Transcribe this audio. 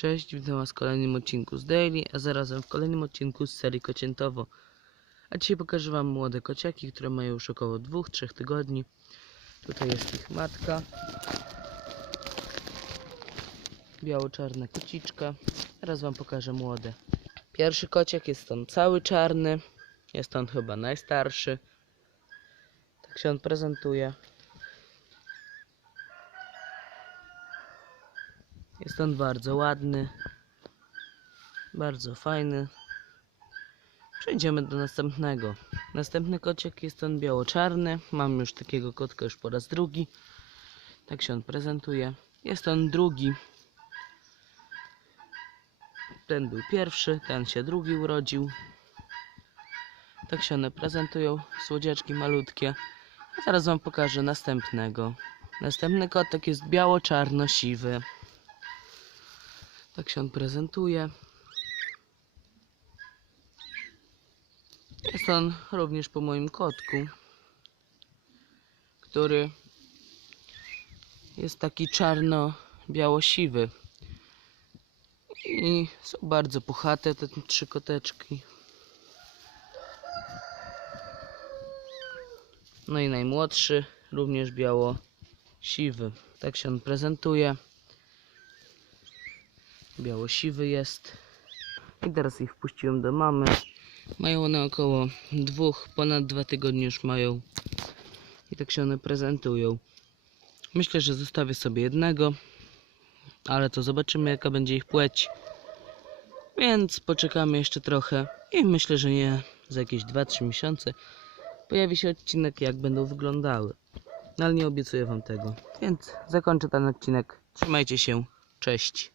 Cześć, witam was w kolejnym odcinku z Daily, a zarazem w kolejnym odcinku z serii Kociętowo. A dzisiaj pokażę wam młode kociaki, które mają już około 2-3 tygodni. Tutaj jest ich matka. Biało-czarna kociczka. Teraz wam pokażę młode. Pierwszy kociak jest on cały czarny. Jest on chyba najstarszy. Tak się on prezentuje. Jest on bardzo ładny, bardzo fajny. Przejdziemy do następnego. Następny kociak jest on biało-czarny. Mam już takiego kotka już po raz drugi. Tak się on prezentuje. Jest on drugi. Ten był pierwszy, ten się drugi urodził. Tak się one prezentują, słodziaczki malutkie. A zaraz wam pokażę następnego. Następny kotek jest biało-czarno-siwy. Tak się on prezentuje. Jest on również po moim kotku, który jest taki czarno-biało-siwy. I są bardzo puchate te trzy koteczki. No i najmłodszy, również biało-siwy. Tak się on prezentuje biało-siwy jest. I teraz ich wpuściłem do mamy. Mają one około dwóch, ponad dwa tygodnie już mają. I tak się one prezentują. Myślę, że zostawię sobie jednego, ale to zobaczymy jaka będzie ich płeć. Więc poczekamy jeszcze trochę i myślę, że nie za jakieś 2-3 miesiące pojawi się odcinek jak będą wyglądały. No ale nie obiecuję wam tego. Więc zakończę ten odcinek. Trzymajcie się. Cześć.